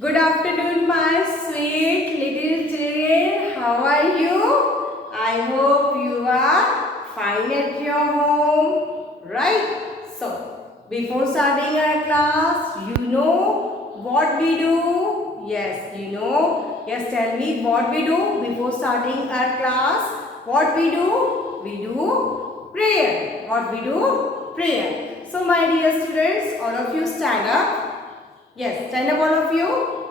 Good afternoon, my sweet little children. How are you? I hope you are fine at your home, right? So, before starting our class, you know what we do? Yes, you know. Yes, tell me what we do before starting our class. What we do? We do prayer. What we do? Prayer. So, my dear students, all of you stand up. Yes, stand up all of you.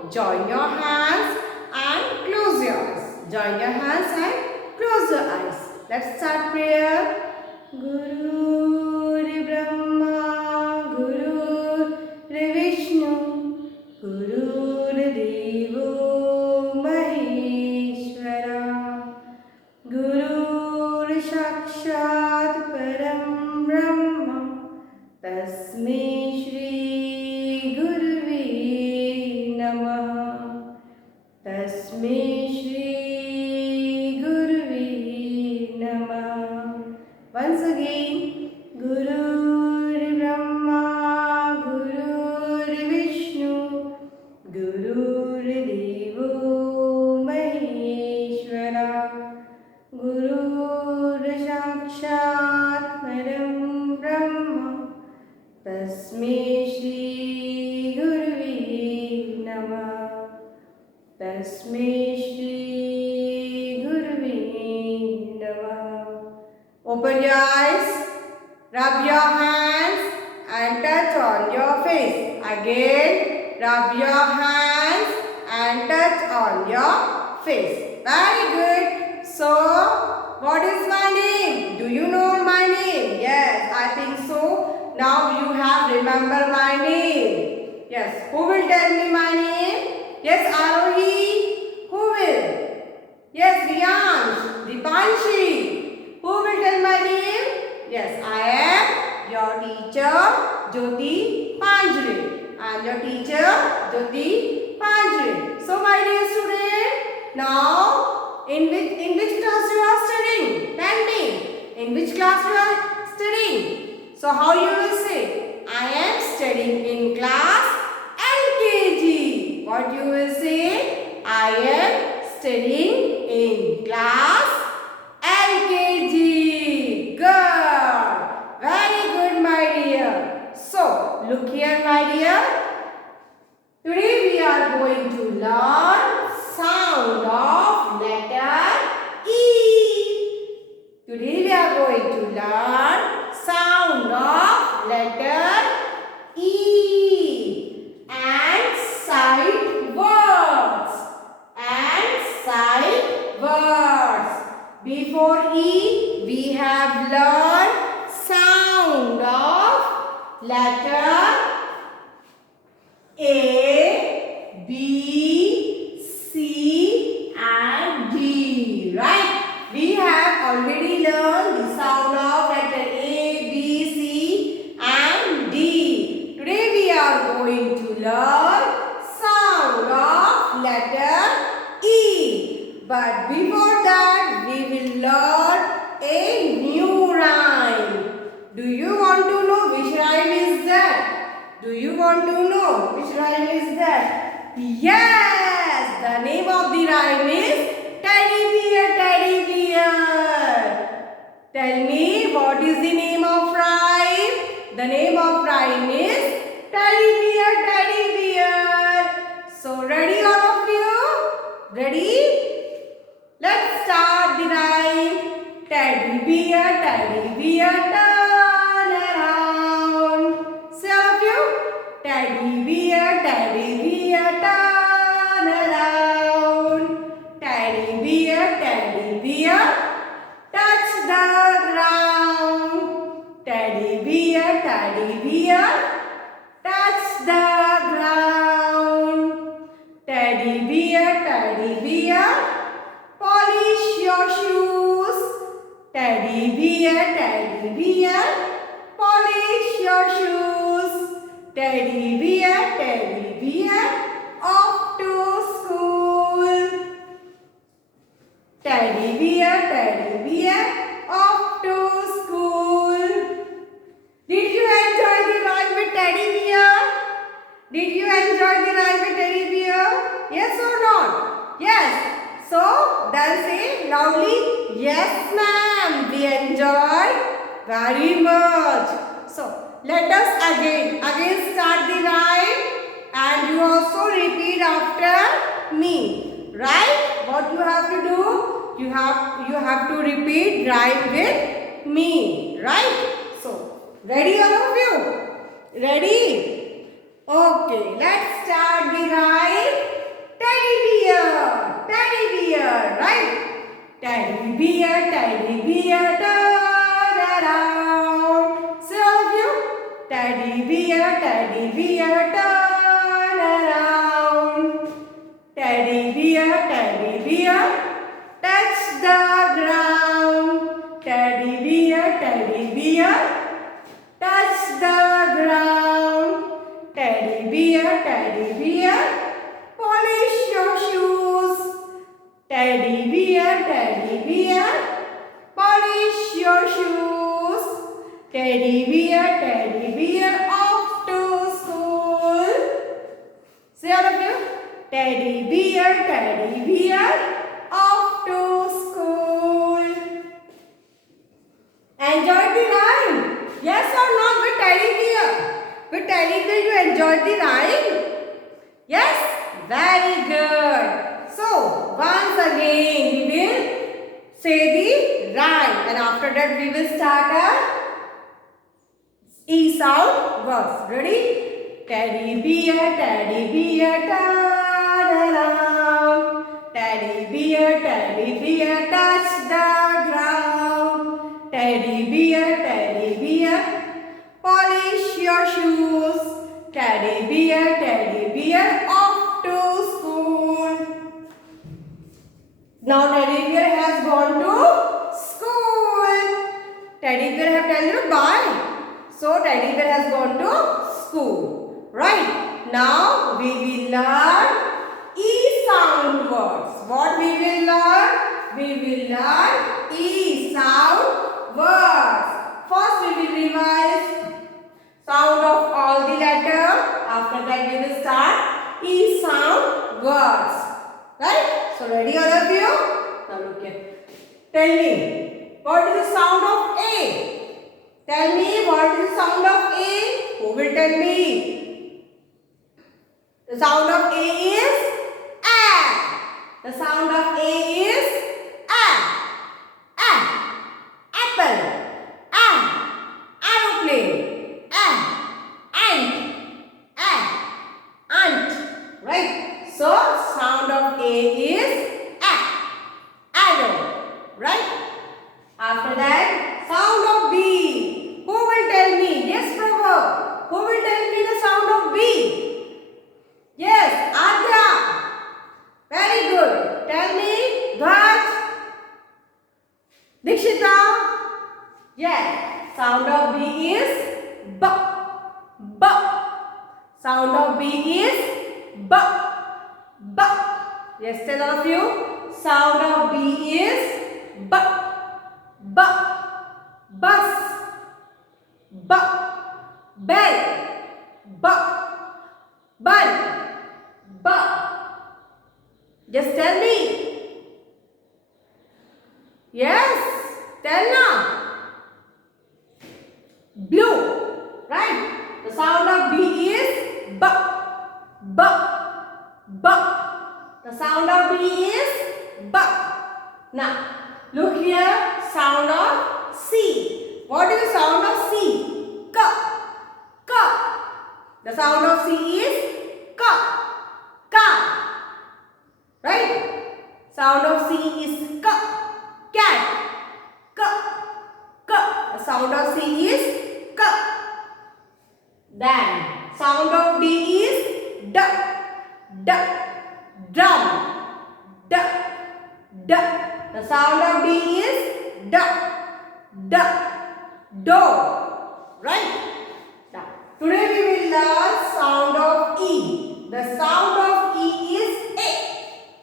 Join your hands and close your eyes. Join your hands and close your eyes. Let's start prayer. Guru Brahma, Guru Vishnu, Guru Devo Maheshwara, Guru Sakshat Param Brahma, Tasmai Shri Gurve Namah. Tasmai Shri Gurve Namah. Once again, Guru Brahma, Guru Vishnu, Guru Devo Maheshwara, Guru Sakshat Param Brahma, Tasmai Shri Gurve Namah. Tasmai Shri Gurve Namah. Open your eyes, rub your hands and touch on your face. Again, rub your hands and touch on your face. Very good. So, what is my name? Do you know my name? Yes, I think so. Now you have remembered my name. Yes, who will tell me my name? Yes, Arohi. Who will? Yes, Riyansh, Dipanshi. Who will tell my name? Yes, I am your teacher, Jyoti Panjre. I am your teacher, Jyoti Panjre. So, my dear student, now in which class you are studying? Tell me. In which class you are studying? So, how you will say? I am studying in class LKG. What you will say? I am studying in class LKG. Good. Very good, my dear. So, look here, my dear. Today we are going to learn sound of letter E. Today we are going to learn sound of letter E and sight words. Before E, we have learned sound of letter A, B, C and D. Right? We have already learned the sound of letter A, B, C and D. Today we are going to learn sound of letter E. But before that, we will learn a new rhyme. Do you want to know which rhyme is that? Do you want to know which rhyme is that? Yes! The name of the rhyme is Teddy Bear, Teddy Bear. Tell me, what is the name of rhyme? The name of rhyme is Teddy Bear, Teddy Bear. So, ready all of you? Ready? Let's start the rhyme. Teddy bear, turn around. Say all of you. Teddy bear, turn around. Teddy bear, touch the ground. Teddy bear, touch the ground. Teddy bear, polish your shoes. Teddy bear, polish your shoes. Teddy bear, off to school. Teddy bear, off to school. Did you enjoy the rhyme with Teddy bear? Did you you enjoy the rhyme with teddy bear? Yes or not? Yes. So, then say loudly, yes ma'am, we enjoyed very much. So, let us again start the rhyme and you also repeat after me. Right? What you have to do? You have to repeat rhyme with me. Right? So, ready all of you? Ready? Okay, let's start the rhyme. Teddy bear, right? Teddy bear, turn around. Say all of you. Teddy bear, turn around. Teddy bear, touch the ground. Teddy bear, touch the ground. Teddy bear, polish your shoes. Teddy bear, polish your shoes. Teddy bear, off to school. Say all of you. Teddy bear, off to school. Enjoy the rhyme? Yes or not with teddy bear? With teddy bear you enjoyed the rhyme? Yes? Very good. So, once again we will say the rhyme and after that we will start a E sound words. Ready? Teddy bear, turn around. Teddy bear, touch the ground. Teddy bear, polish your shoes. Teddy bear, off to school. Now teddy bear has gone to school. Teddy bear have tell you bye. So teddy bear has gone to school. Right? Now we will learn E sound words. What we will learn? We will learn E sound words. First we will revise sound of all the letters. After that we will start E sound words. Right? So ready all of you? Now look here. Tell me, what is the sound of A? Tell me what is the sound of A? Who will tell me? The sound of A is A. The sound of A is A. A. Apple. A. Aeroplane. A. Ant. A. Ant. Right? So, sound of A is A. Arrow. Right? After that, sound of B. Who will tell me? Yes, Prabhu. Who will tell me the sound of B? Yes, Adya. Very good. Tell me, Dvaj. Dikshita. Yes. Sound of B is B. B. Sound of B is B. B. Yes, tell all of you. Sound of B is B. B. Bus. B. Bell. B. Bun. B. Just tell me. Yes, tell now. Blue. Right? The sound of B is B. B. B. The sound of B is B. Now, look here. Sound of C. What is the sound of C? K. K. The sound of C is K. Ka. Right? Sound of C is K. Cat. K. K. The sound of C is K. Then, sound of D is D. D. Drum. D. D. The sound of D is D. D. Door. Right? Now, today we will learn sound of E. The sound of E is A.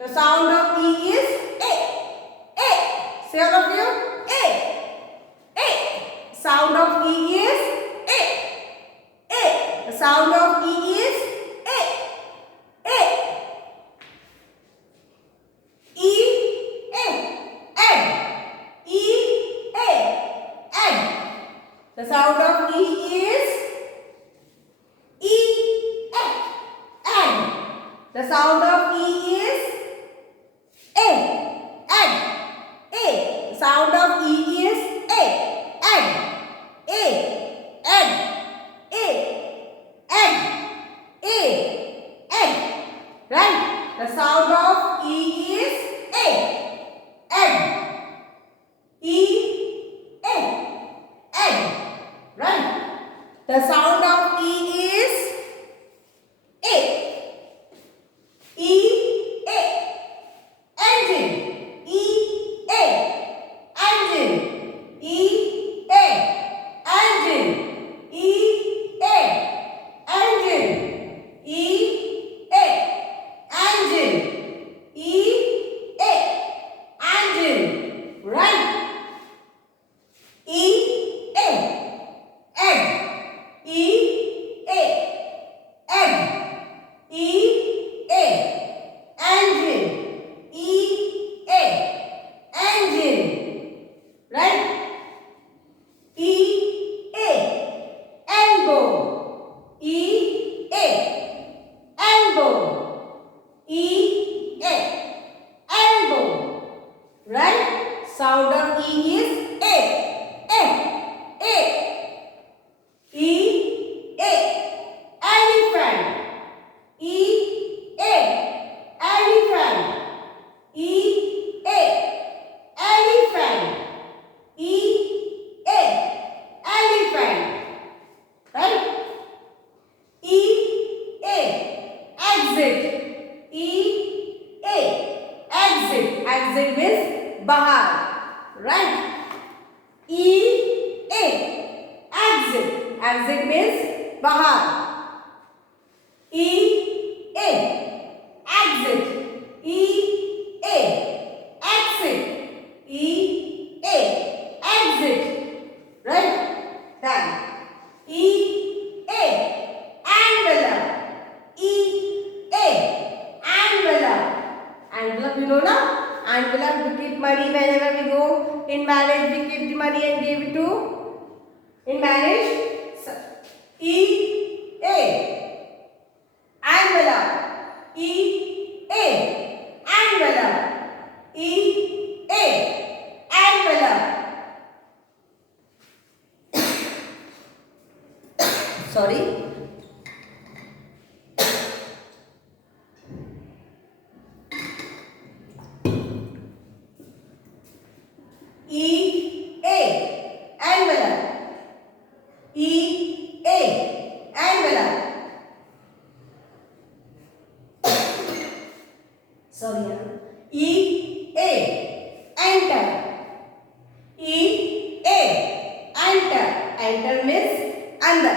The sound of E is A. A. Say all of you. A. A. Sound of E is A. A. The sound of E is A. The sound of E is A. Egg. A. The sound of E is A. Egg. A. Egg. A. Egg. A. Egg. Right? The sound of E is A. Egg. E. Egg. Egg. Right? The sound of E is A. E. A. Engine. E. A. Engine. E. A. Engine. E. A. Engine. E. A. Engine. E. A. Engine. Right? E. A. Egg. E. A. Egg. E. A. Engine. E. A. Engine. Right? E. A. Elbow. E. A. Elbow. E. A. Elbow. Right? Sound of E is A. A. A. E. A. Elephant. E. A. Elephant. E. A. Elephant. E. A. Elephant. Right? E. A. Exit. E. A. Exit. Exit means bahar. Right? E. A. Exit. Exit means bahar. E. A. Exit. E. A. Exit. E. A. Exit. Right? Then E. A. Envelope. E. A. Envelope. Envelope, you know na? Envelope, we keep money whenever we go in marriage. We keep the money and give it to in marriage. E. A. Envelope. E. A. Envelope. E. A. Envelope. Sorry. E. A. Envelope. E. A. Envelope. Sorry. E. A. Enter. E. A. Enter. Enter means अंदर.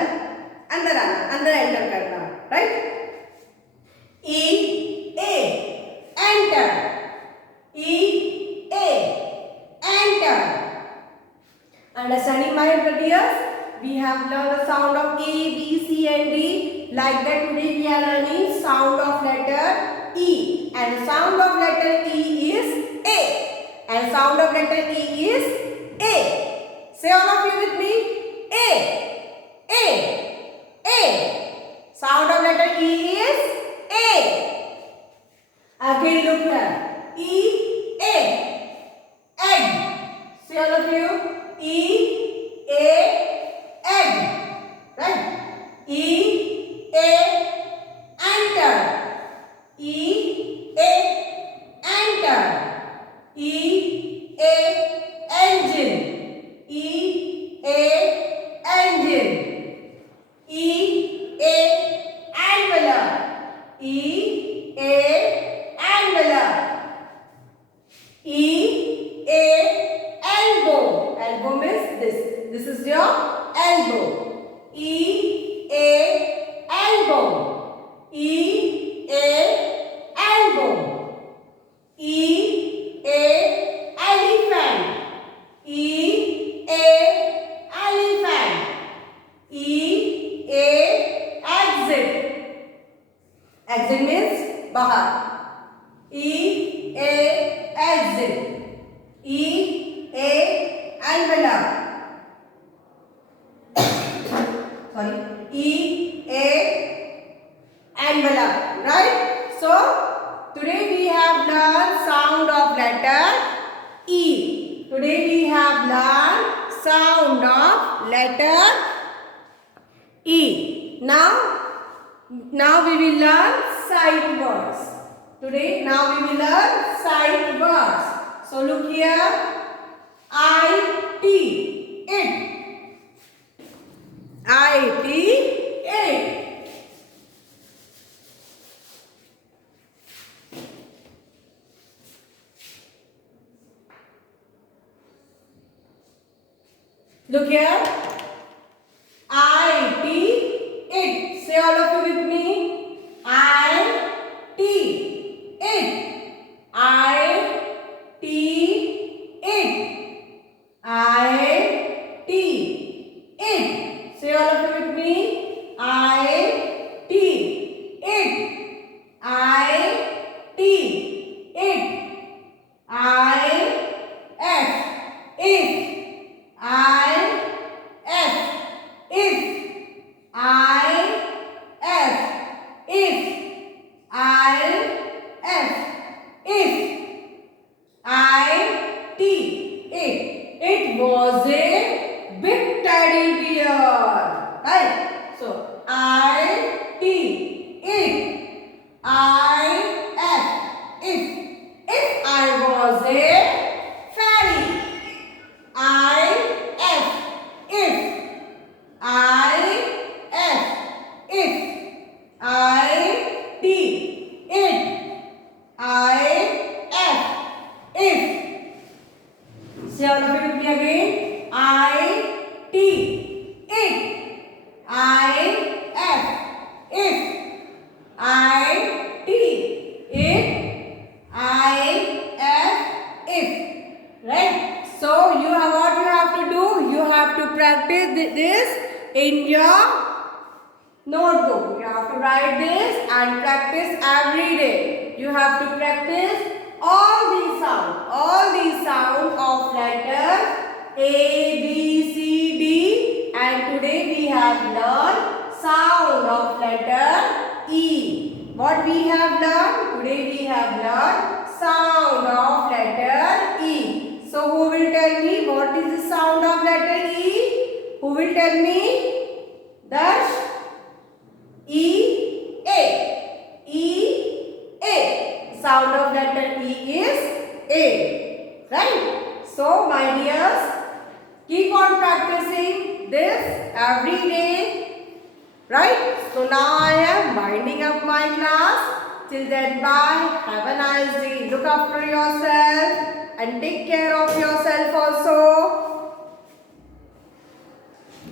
अंदर आना. अंदर enter करना. Right? E. A. Enter. E. A. Enter. Understanding, my dears? We have learned the sound of A, B, C and D. Like that, today we are learning sound of letter E. And the sound of letter E is A. And sound of letter E is A. Say all of you with me. A. A. A. Sound of letter E is A. Again look here. E. A. Egg. Say all of you. E. A. Egg. Right? E. A. Enter. E. A. Enter. E. A. Engine. E. A. Engine. E. A. Envelope. E. A. Envelope. E. A. Elbow. Elbow means this. This is your elbow. E. A. Elbow. E. A. Elbow. E. A. Elephant. E. A. Elephant. E. A. Exit. Exit means bahar. E. A. Exit. E. A. Envelope. Sorry. E. A. Envelope. Right? So sound of letter E. Today we have learned sound of letter E. Now we will learn sight words. Now we will learn sight words. So look here. IT, it. IT, it. Look here. IT, it. Say all of you with me. IT, it. IT, it. IT, it. Say all of you with me. IT, it. IT, it. IF, if. It was a big teddy bear. Right? So, it. If. If I was a fairy. If. If. Say all of it with me again. IT, it. If. If. Right? So you have what you have to do. You have to practice this in your notebook. You have to write this and practice every day. You have to practice all these sounds of letters A, B, C, D, and today we have learned sound of letter E. What we have learned? Today we have learned sound of letter E. So who will tell me what is the sound of letter E? Who will tell me? Dash. E, A. E, A. Sound of letter E is A. Right? So my dears, keep on practicing this every day. Right? So now I am winding up my class. Till then, bye. Have a nice day. Look after yourself and take care of yourself also.